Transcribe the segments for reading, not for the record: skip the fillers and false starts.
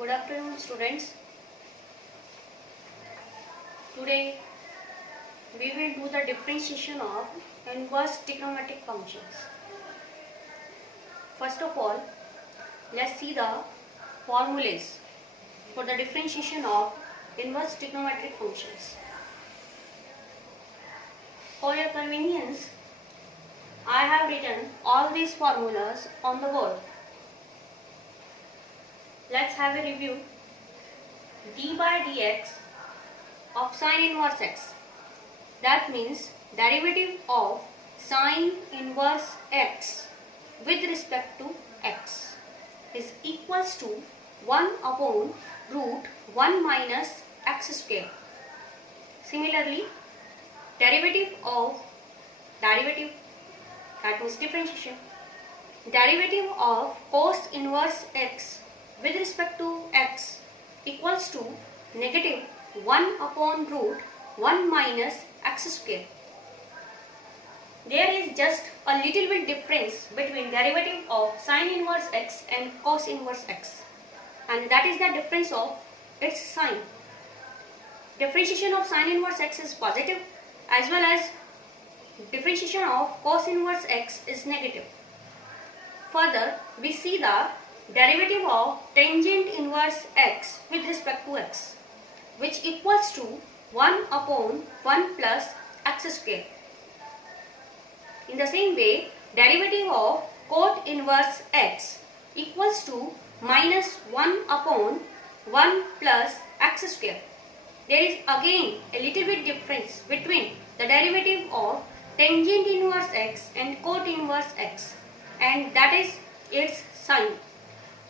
Good afternoon, students. Today we will do the differentiation of inverse trigonometric functions. First of all, let's see the formulas for the differentiation of inverse trigonometric functions. For your convenience, I have written all these formulas on the board. Let's have a review. D by dx of sine inverse x. That means derivative of sine inverse x with respect to x is equals to 1 upon root 1 minus x square. Similarly, derivative, that means differentiation, derivative of cos inverse x with respect to x equals to negative 1 upon root 1 minus x square. There is just a little bit difference between derivative of sine inverse x and cos inverse x, and that is the difference of its sign. Differentiation of sine inverse x is positive as well as differentiation of cos inverse x is negative. Further, we see the derivative of tangent inverse x with respect to x, which equals to 1 upon 1 plus x square. In the same way, derivative of cot inverse x equals to minus 1 upon 1 plus x square. There is again a little bit difference between the derivative of tangent inverse x and cot inverse x, and that is its sign.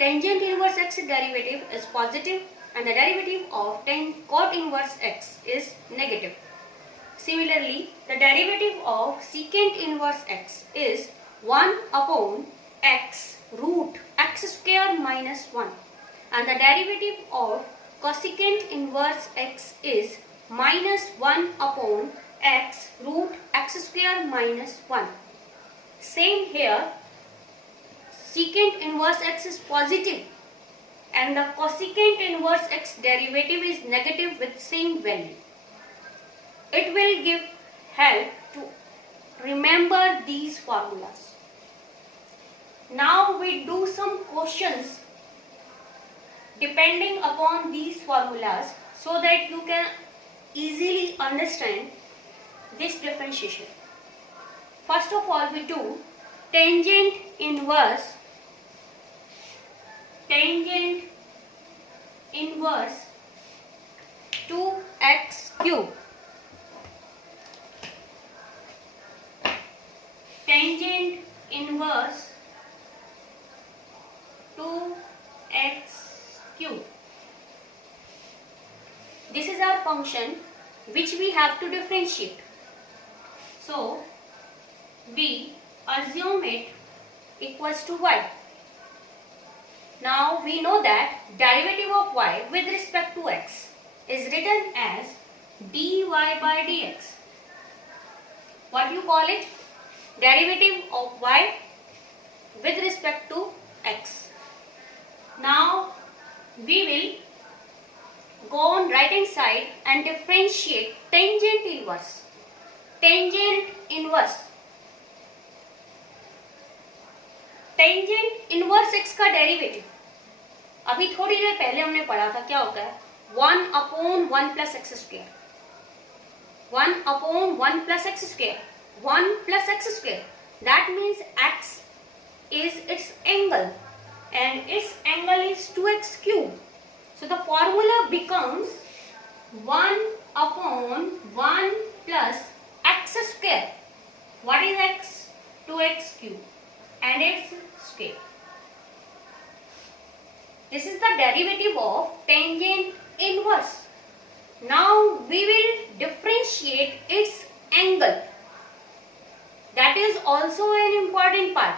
Tangent inverse x derivative is positive and the derivative of cot inverse x is negative. Similarly, the derivative of secant inverse x is 1 upon x root x square minus 1, and the derivative of cosecant inverse x is minus 1 upon x root x square minus 1. Same here, secant inverse x is positive and the cosecant inverse x derivative is negative with same value. It will give help to remember these formulas. Now we do some questions depending upon these formulas so that you can easily understand this differentiation. First of all, we do tangent inverse 2x cube. Tangent inverse 2x cube. This is our function which we have to differentiate. So, we assume it equals to y. Now we know that derivative of y with respect to x is written as dy by dx. What you call it? Derivative of y with respect to x. Now we will go on right hand side and differentiate tangent inverse. Tangent inverse x का derivative अभी थोड़ी देर पहले हमने पढ़ा था, क्या होता है 1 upon 1 plus x square. 1 upon 1 plus x square. 1 plus x square. That means x is its angle and its angle is 2x cube. So the formula becomes 1 upon 1 plus x square. What is x? 2x cube and its square. This is the derivative of tangent inverse. Now we will differentiate its angle. That is also an important part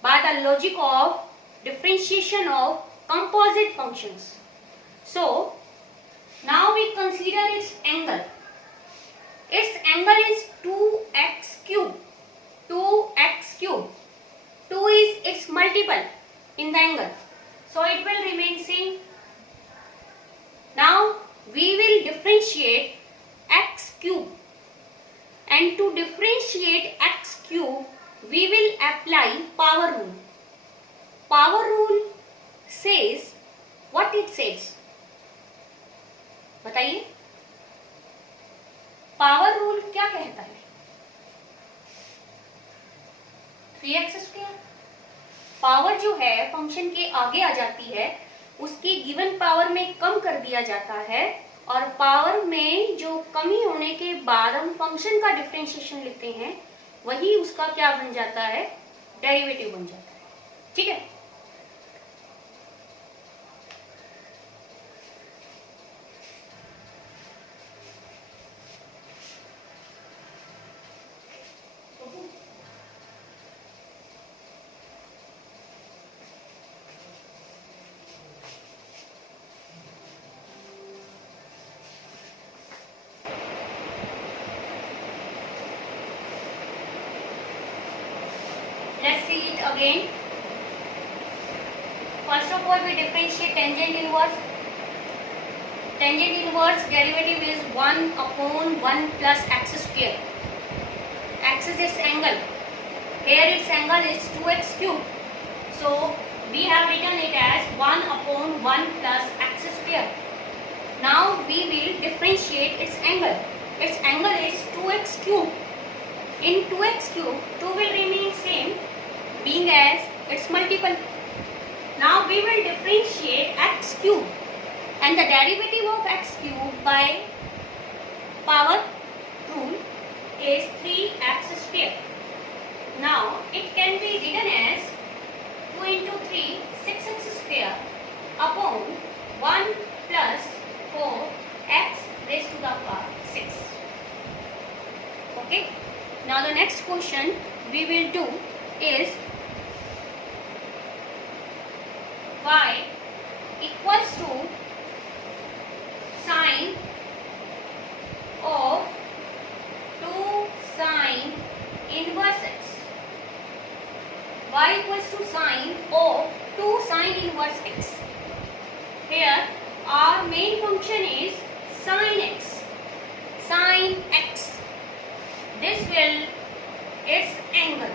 by the logic of differentiation of composite functions. So now we consider its angle. Its angle is 2x cube. 2x cube. 2 is its multiple in the angle. So it will remain same. Now we will differentiate x cube, and to differentiate x cube we will apply power rule. Power rule says what it says, बताइए power rule क्या कहता है? 3x²। Power जो है function के आगे आ जाती है, उसकी गिवन पावर में कम कर दिया जाता है, और पावर में जो कमी होने के बाद हम फंक्शन का डिफरेंशिएशन लिखते हैं, वही उसका क्या बन जाता है? डेरिवेटिव बन जाता है। ठीक है, let's see it again. First of all, we differentiate tangent inverse. Tangent inverse derivative is 1 upon 1 plus x square. X is its angle. Here its angle is 2x cube. So we have written it as 1 upon 1 plus x square. Now we will differentiate its angle. Its angle is 2x cube. In 2x cube, 2 will remain same, being as its multiple. Now we will differentiate x cube, and the derivative of x cube by power rule is 3x square. Now it can be written as 2 into 3, 6x square upon 1 plus 4x raised to the power 6. Okay. Now the next question we will do is y equals to sine of 2 sine inverse x. Y equals to sine of 2 sine inverse x. Here our main function is sine x. Sine x. This will its angle.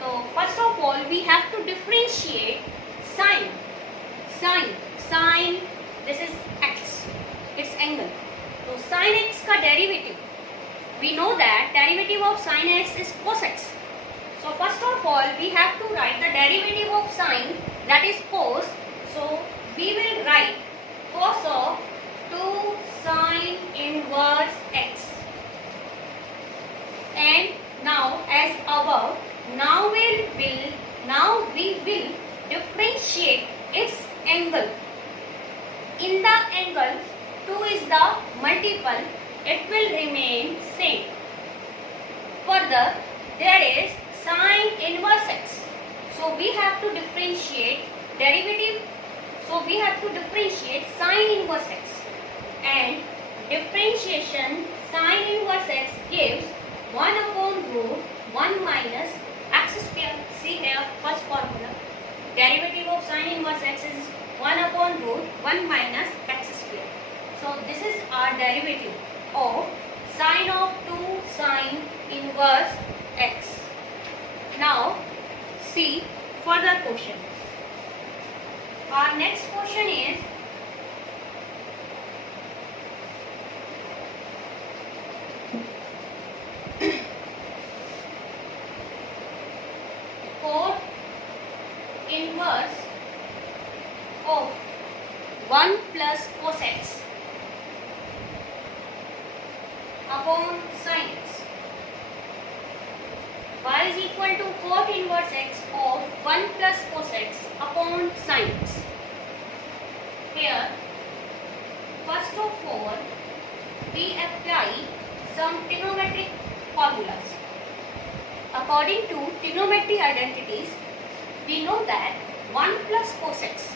So first of all we have to differentiate sine. Sine, this is x, its angle. So sine x का derivative, we know that derivative of sine x is cos x. So first of all we have to write the derivative of sine, that is cos. So we will write cos of 2 sine inverse x. And now as above, now we will differentiate its angle. In the angle, 2 is the multiple, it will remain same. Further, there is sine inverse x. So we have to differentiate derivative. So we have to differentiate sine inverse x. And differentiation sine inverse x gives 1 upon root 1 minus x square. See here, first formula. Derivative of sine inverse x is 1 upon root 1 minus x square. So this is our derivative of sine of 2 sine inverse x. Now see further question. Our next question is inverse of 1 plus cos x upon sin x. Y is equal to cot inverse x of 1 plus cos x upon sin x. Here, first of all, we apply some trigonometric formulas. According to trigonometry identities, we know that 1 plus cos x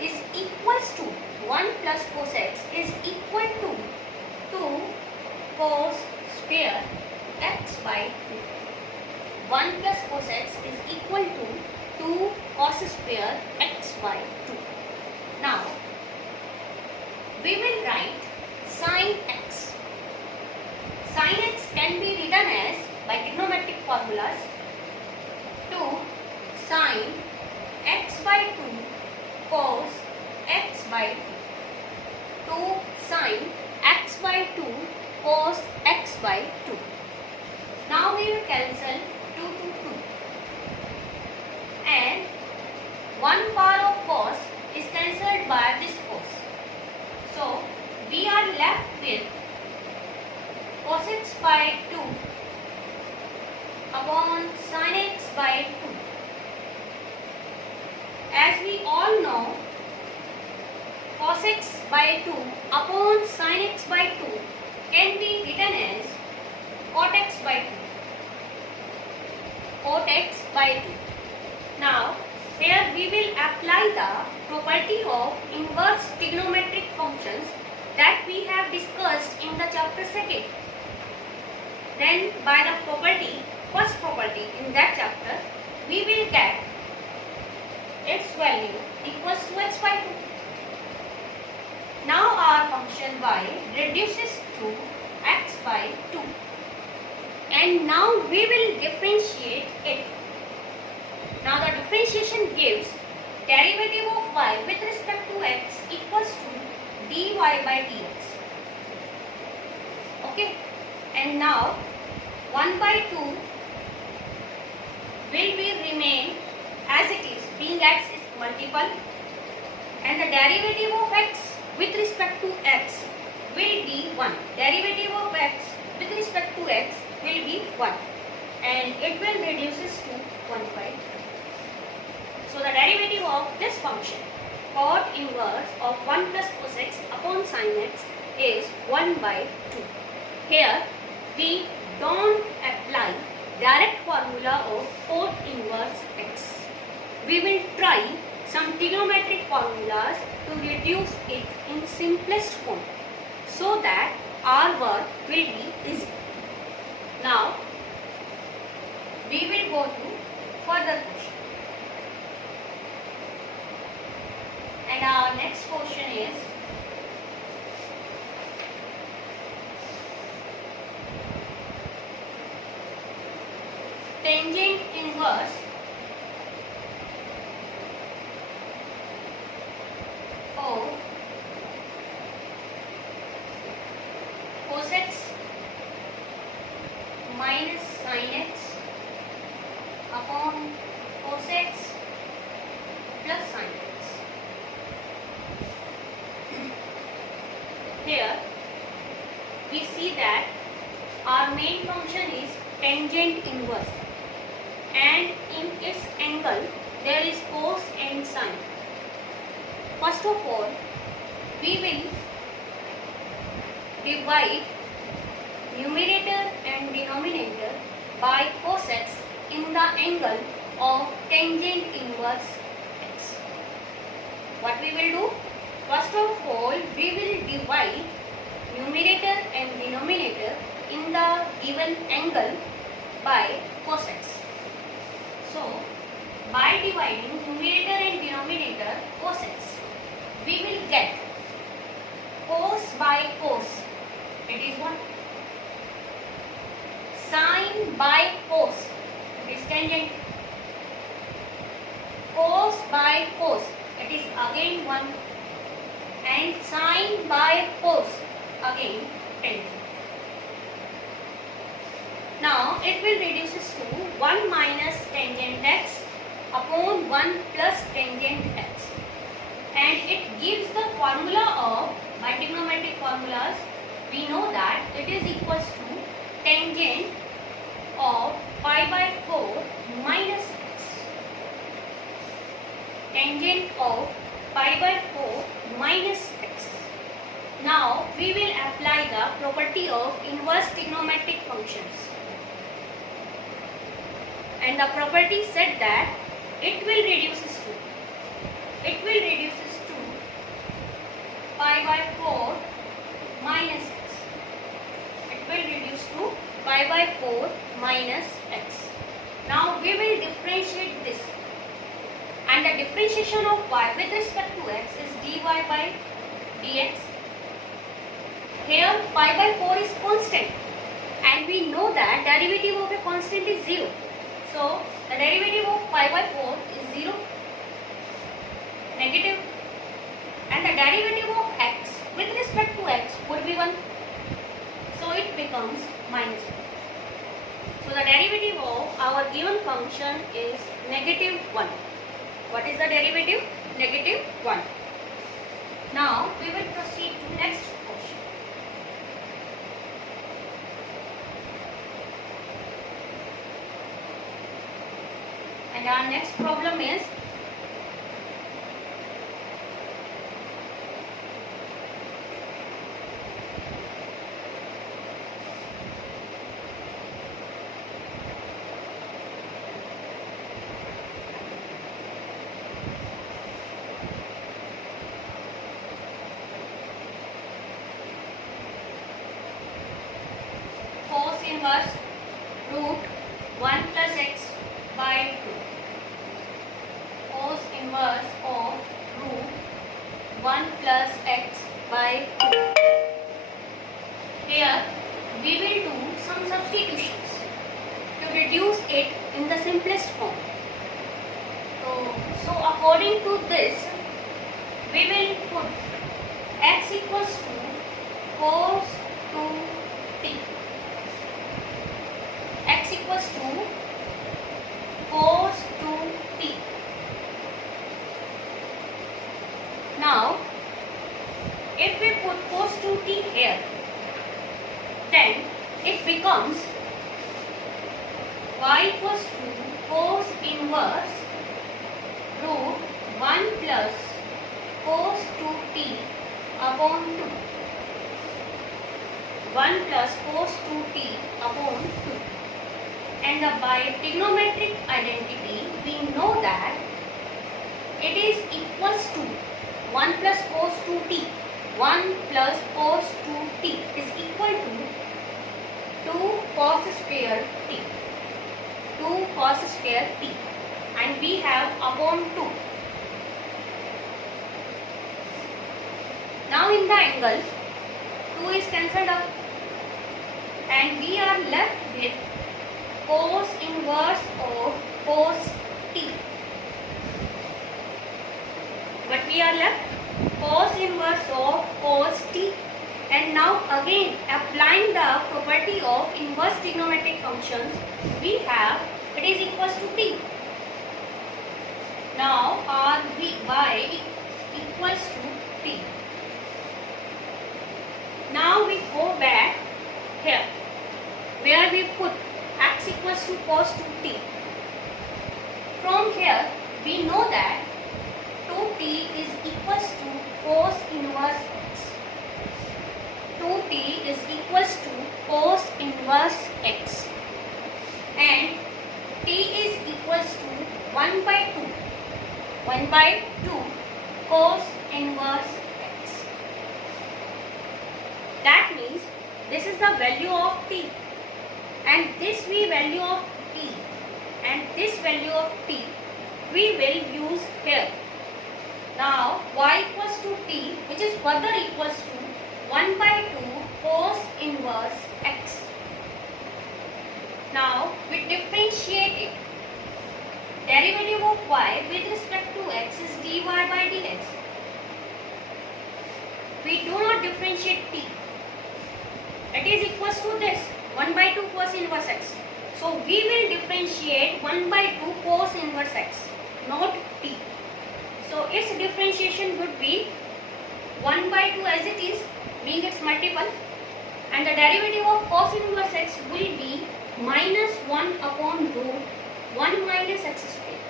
is equals to 1 plus cos x is equal to 2 cos square x by 2. 1 plus cos x is equal to 2 cos square x by 2. Now, we will write sin x. Sin x can be written as, by trigonometric formulas, 2 sin x by 2 cos x by 2. 2 sin x by 2 cos x by 2. Now we will cancel 2 to 2. And 1 power of cos is cancelled by this cos. So we are left with cos x by 2 upon sin x by 2. As we all know, cos x by 2 upon sin x by 2 can be written as cot x by 2. Cot x by 2. Now, here we will apply the property of inverse trigonometric functions that we have discussed in the chapter 2nd. Then, by the first property in that chapter, we will get its value equals to x by 2. Now our function y reduces to x by 2. And now we will differentiate it. Now the differentiation gives derivative of y with respect to x equals to dy by dx. Okay. And now 1 by 2 will be remain as it is, being x is multiple, and the derivative of x with respect to x will be 1. Derivative of x with respect to x will be 1, and it will reduces to 1 by 2. So the derivative of this function, cot inverse of 1 plus cos x upon sin x, is 1 by 2. Here we don't apply direct formula of cot inverse x. We will try some trigonometric formulas to reduce it in simplest form so that our work will be easy. Now, we will go to further question. And our next question is, tangent inverse of cos x minus sin x upon cos x plus sin x. Here we see that our main function is tangent inverse, and in its angle there is cos and sin. First of all, we will divide numerator and denominator by cos x in the angle of tangent inverse x. What we will do? First of all, we will divide numerator and denominator in the given angle by cos x. So, by dividing numerator and denominator cos x, we will get cos by cos, it is 1. Sin by cos, it is tangent. Cos by cos, it is again 1. And sin by cos, again tangent. Now it will reduces to 1 minus tangent x upon 1 plus tangent x. And it gives the formula of, by trigonometric formulas, we know that it is equals to tangent of pi by 4 minus x. Tangent of pi by 4 minus x. Now we will apply the property of inverse trigonometric functions. And the property said that it will reduces to pi by 4 minus x. It will reduce to pi by 4 minus x. Now we will differentiate this, and the differentiation of y with respect to x is dy by dx. Here pi by 4 is constant, and we know that derivative of a constant is 0. So the derivative of pi by 4 is 0, negative, and the derivative of x with respect to x would be 1. So it becomes minus 1. So the derivative of our given function is negative 1. What is the derivative? Negative 1. Now we will proceed to next question. And our next problem is cos inverse root 1 plus x by 2. Cos inverse of root 1 plus x by 2. Here we will do some substitutions to reduce it in the simplest form. So according to this, we will put x equals to cos 2t. X equals to cos 2t. Now, if we put cos 2t here, then it becomes y equals to cos inverse root 1 plus cos 2t upon 2. 1 plus cos 2t upon 2. And by trigonometric identity, we know that it is equals to 1 plus cos 2t. 1 plus cos 2t is equal to 2 cos square t. 2 cos square t. And we have upon 2. Now in the angle, 2 is cancelled out. And we are left with cos inverse of cos t. But we are left cos inverse of cos t. And now again applying the property of inverse trigonometric functions, we have it is equals to t. Now our y equals to t. Now we go back here where we put x equals to cos 2t. From here we know that 2t is equals to cos inverse x. 2t is equals to cos inverse x. And t is equals to 1 by 2. 1 by 2 cos inverse x. That means this is the value of t. And this value of t and this value of t we will use here. Now y equals to t, which is further equals to 1 by 2 cos inverse x. Now we differentiate it. Derivative of y with respect to x is dy by dx. We do not differentiate t. It is equals to this 1 by 2 cos inverse x. So we will differentiate 1 by 2 cos inverse x, not t. So its differentiation would be 1 by 2 as it is, being its multiple, and the derivative of cos inverse x will be minus 1 upon root 1 minus x square.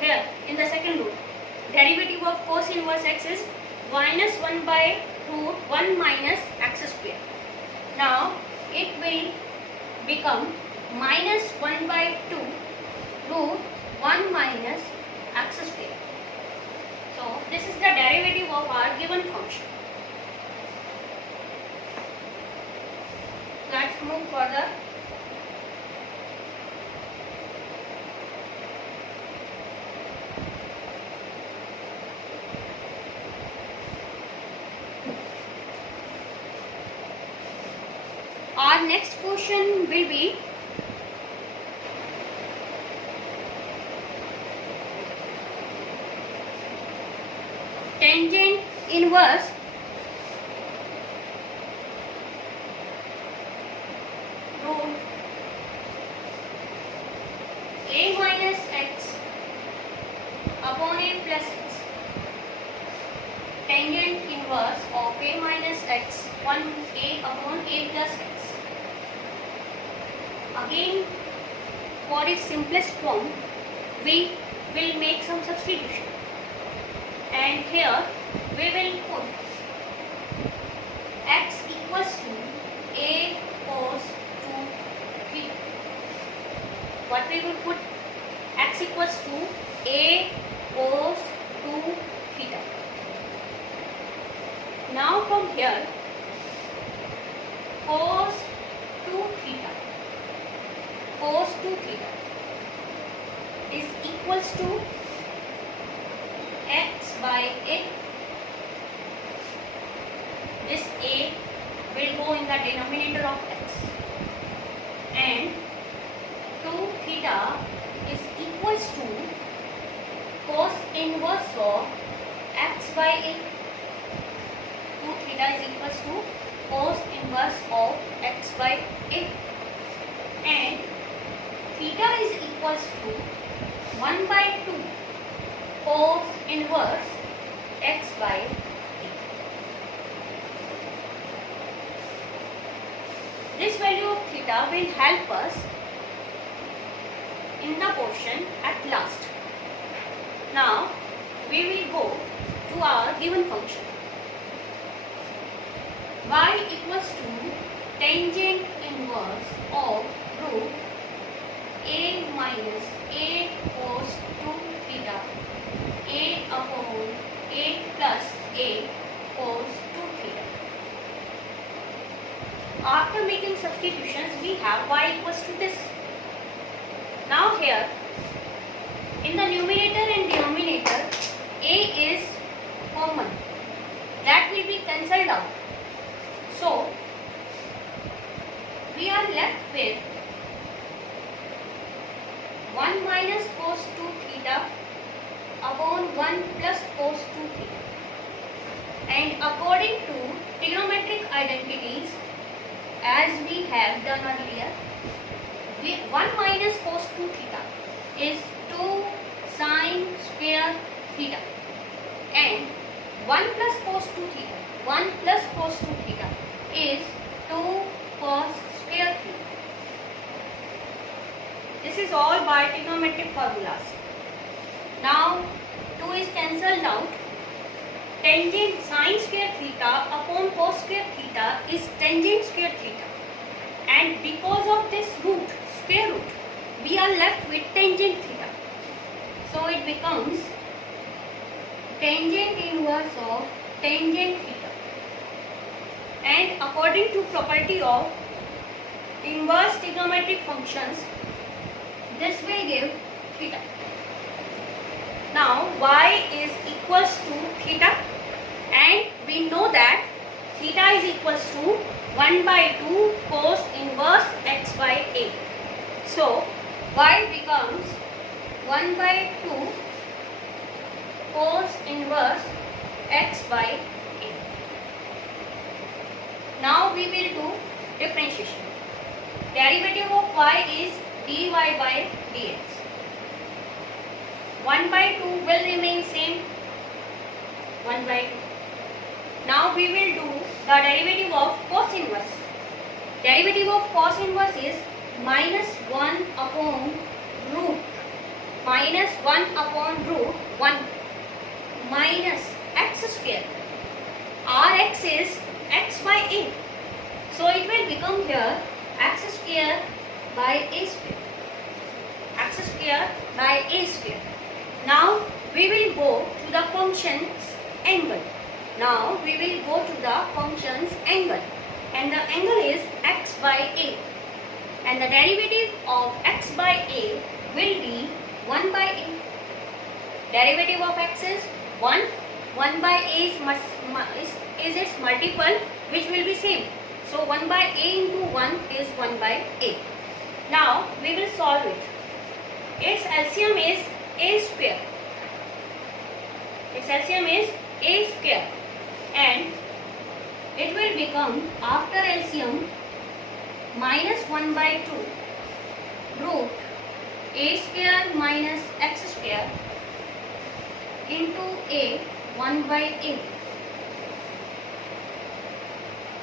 Here in the second root, derivative of cos inverse x is minus 1 by root 1 minus x square. Now it will become minus 1 by 2 root 1 minus x square. So this is the derivative of our given function. Let's move further. next question will be tangent inverse root a minus x upon a plus x. Tangent inverse of a minus x 1a upon a plus x. Again, for its simplest form, we will make some substitution, and here we will put x equals to a cos 2 theta. What we will put? X equals to a cos 2 theta. Now from here, cos 2 theta is equals to x by a. This a will go in the denominator of x, and 2 theta is equals to cos inverse of x by a. 2 theta is equals to cos inverse of x by a, and theta is equals to 1 by 2 cos inverse x by a. This value of theta will help us in the question at last. Now we will go to our given function. Y equals to tangent inverse of root a minus a cos 2 theta a upon a plus a cos 2 theta. After making substitutions, we have y equals to this. Now here, in the numerator and denominator, a is common. That will be cancelled out. So, we are left with 1 minus cos 2 theta upon 1 plus cos 2 theta. And according to trigonometric identities, as we have done earlier, 1 minus cos 2 theta is 2 sine square theta, and 1 plus cos 2 theta, 1 plus cos 2 theta is 2 cos square theta. This is all by trigonometric formulas. Now 2 is cancelled out. Tangent sine square theta upon cos square theta is tangent square theta, and because of this root, square root, we are left with tangent theta. So it becomes tangent inverse of tangent theta, and according to property of inverse trigonometric functions, this will give theta. Now y is equals to theta, and we know that theta is equals to 1 by 2 cos inverse x by a. So y becomes 1 by 2 cos inverse x by a. Now we will do differentiation. Derivative of y is dy by dx. 1 by 2 will remain same, 1 by 2. Now we will do the derivative of cos inverse. Derivative of cos inverse is minus 1 upon root 1 minus x square. Rx is x by a. So it will become here x square by a square. X square by a square. Now we will go to the function's angle. Now we will go to the function's angle, and the angle is x by a, and the derivative of x by a will be 1 by a. Derivative of x is 1. 1 by a is its multiple, which will be same. So 1 by a into 1 is 1 by a. Now we will solve it. Its LCM is a square. Its LCM is a square, and it will become, after LCM, minus 1 by 2 root a square minus x square into a 1 by a.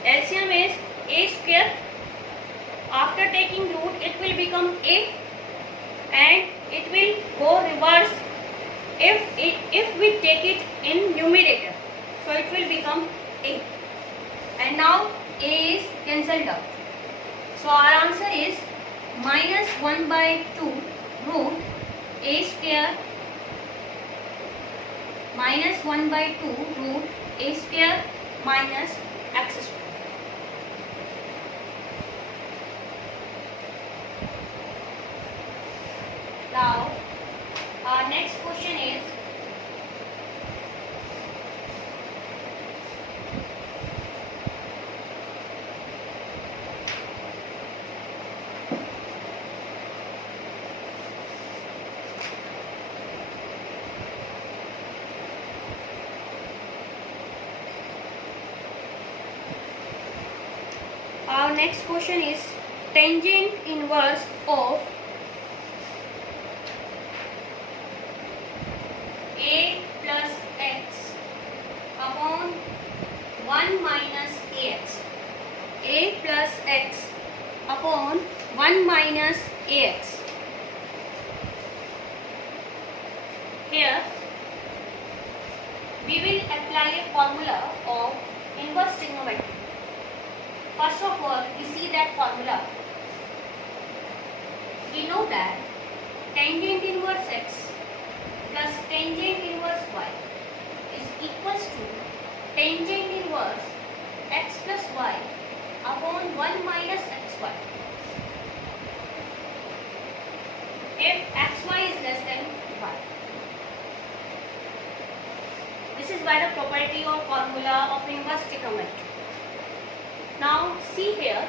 LCM is a square. After taking root, it will become a, and it will go reverse if we take it in numerator. So it will become a, and now a is cancelled out. So our answer is minus 1 by 2 root a square minus 1 by 2 root a square minus x square. Now our next question is, tangent inverse of a plus x upon 1 minus ax. A plus x upon 1 minus ax. Here we will apply a formula of inverse trigonometry. First of all, we see that formula. We know that tangent inverse x plus tangent inverse y is equals to tangent inverse x plus y upon 1 minus xy. If xy is less than y. This is by the property or formula of inverse trigonometry. Now see here,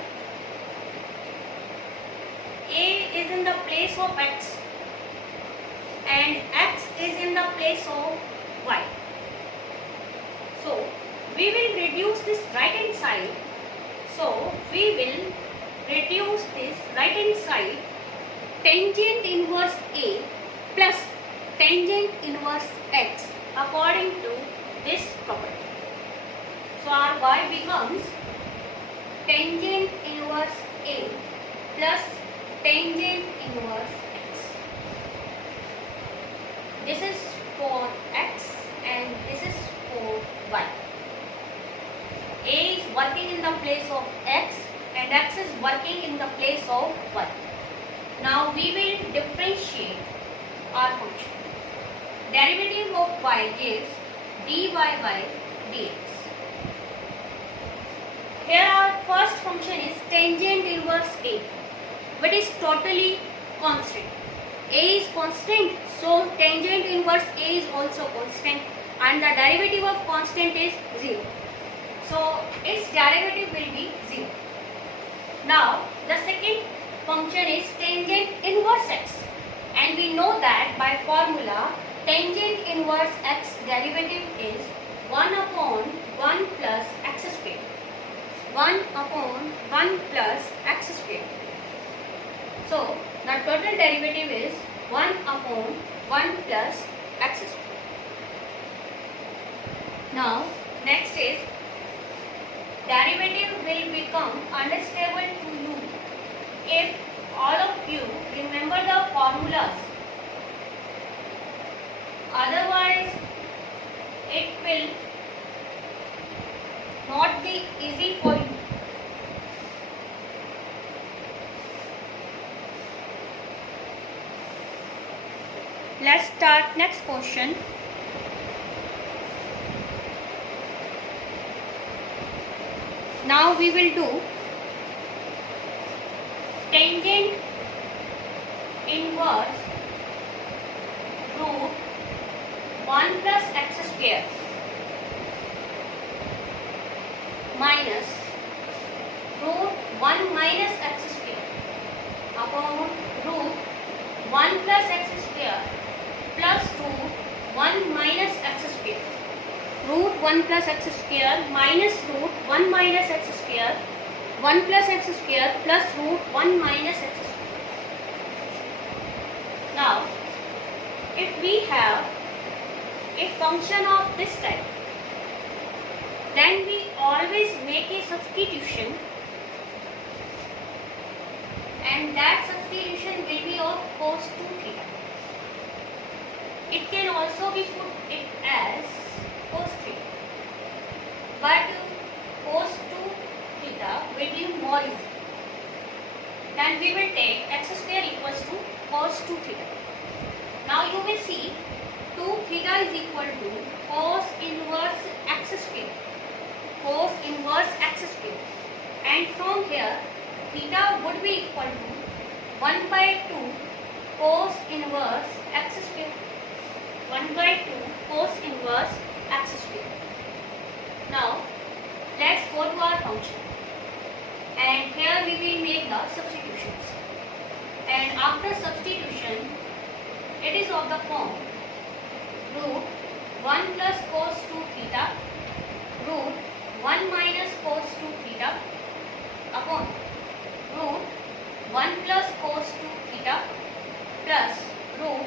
a is in the place of x and x is in the place of y. So we will reduce this right hand side. So we will reduce this right hand side, tangent inverse a plus tangent inverse x according to this property. So our y becomes tangent inverse a plus tangent inverse x. This is for x and this is for y. A is working in the place of x and x is working in the place of y. Now we will differentiate our function. Derivative of y gives dy by dx. Here our first function is tangent inverse a, but is totally constant. A is constant, so tangent inverse a is also constant, and the derivative of constant is 0. So its derivative will be 0. Now the second function is tangent inverse x, and we know that by formula tangent inverse x derivative is 1 upon 1 plus x square. 1 upon 1 plus x square. So the total derivative is 1 upon 1 plus x square. Now next is, derivative will become understandable to you if all of you remember the formulas. Otherwise it will not be easy for you. Let's start next question. Now we will do tangent inverse root 1 plus x square minus 1 minus x square upon root 1 plus x square plus root 1 minus x square. Root 1 plus x square minus root 1 minus x square, 1 plus x square plus root 1 minus x square. Now, if we have a function of this type, then we always make a substitution, and that substitution will be of cos 2 theta. It can also be put it as cos theta, but cos 2 theta will be more easy. Then we will take x square equals to cos 2 theta. Now you may see 2 theta is equal to cos inverse x square. Cos inverse x square. And from here theta would be equal to 1 by 2 cos inverse x square. 1 by 2 cos inverse x square. Now let's go to our function, and here we will make the substitutions. And after substitution, it is of the form root 1 plus cos 2 theta root 1 minus cos 2 theta upon root 1 plus cos 2 theta plus root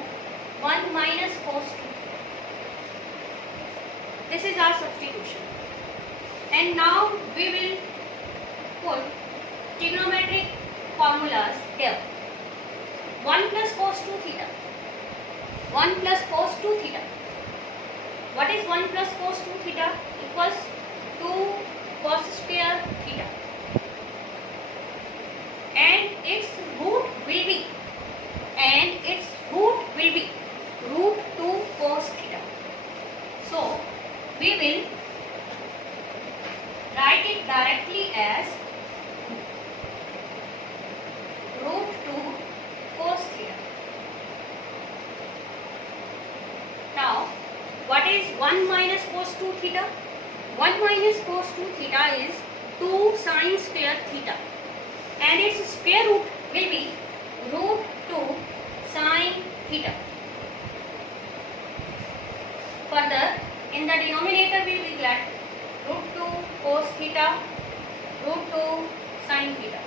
1 minus cos 2. This is our substitution. And now we will put trigonometric formulas here. 1 plus cos 2 theta. 1 plus cos 2 theta. What is 1 plus cos 2 theta? Equals 2 cos square theta. And its root will be root 2 cos theta. So we will write it directly as root 2 cos theta. Now, what is 1 minus cos 2 theta? 1 minus cos 2 theta is 2 sin square theta, and its square root will be root 2 sin theta. Further, in the denominator we will get root 2 cos theta, root 2 sin theta.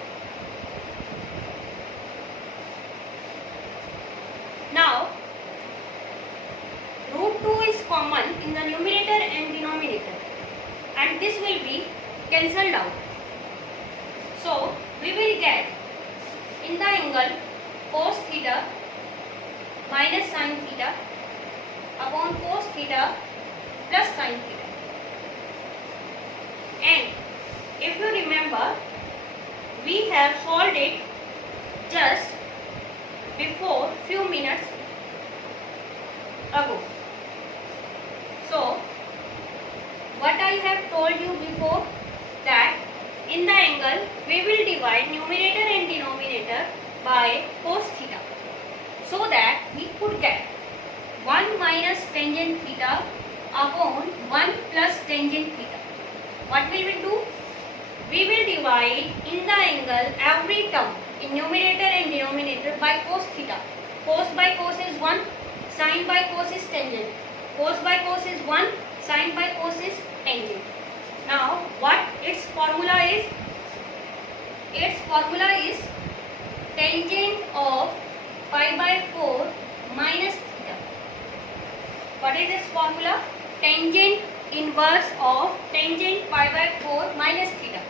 Now, root 2 is common in the numerator and denominator, and this will be cancelled out. So, we will get in the angle cos theta minus sin theta upon cos theta plus sin theta. And if you remember, we have solved it just before few minutes ago. So, what I have told you before, that in the angle we will divide numerator and denominator by cos theta, so that we could get 1 minus tangent theta upon 1 plus tangent theta. What will we do? We will divide in the angle every term in numerator and denominator by cos theta. Cos by cos is 1, sin by cos is tangent. Cos by cos is 1, sin by cos is tangent. Now, what its formula is? Its formula is tangent of pi by 4 minus theta. What is its formula? Tangent inverse of tangent pi by 4 minus theta.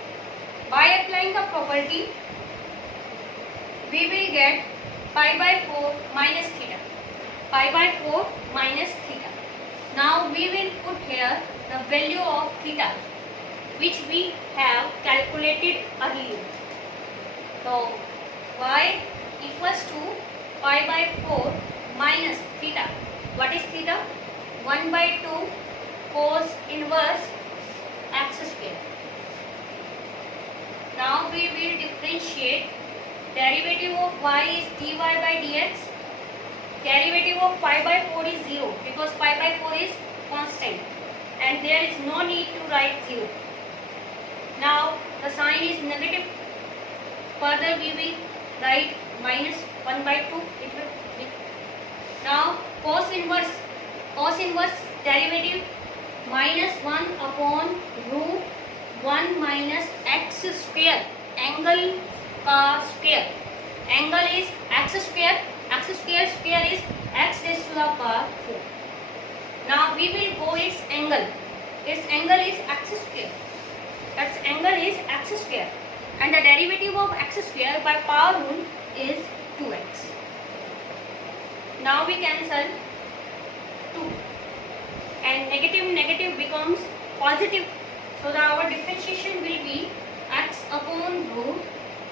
By applying the property, we will get pi by 4 minus theta. Pi by 4 minus theta. Now we will put here the value of theta, which we have calculated earlier. So y equals to pi by 4 minus theta. What is theta? 1 by 2 cos inverse x square. Now we will differentiate. Derivative of y is dy by dx. Derivative of pi by 4 is 0, because pi by 4 is constant and there is no need to write 0. Now the sign is negative, Further we will write minus 1 by 2. It will be. Now cos inverse derivative minus 1 upon root 1 minus x square, angle का square. Angle is x square square is x raised to the power 4. Now we will go its angle. Its angle is x square. Its angle is x square. And the derivative of x square by power rule is 2x. Now we cancel 2. And negative becomes positive. So our differentiation will be x upon root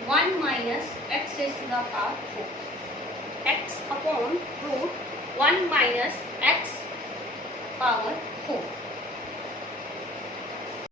1 minus x raised to the power 4. X upon root 1 minus x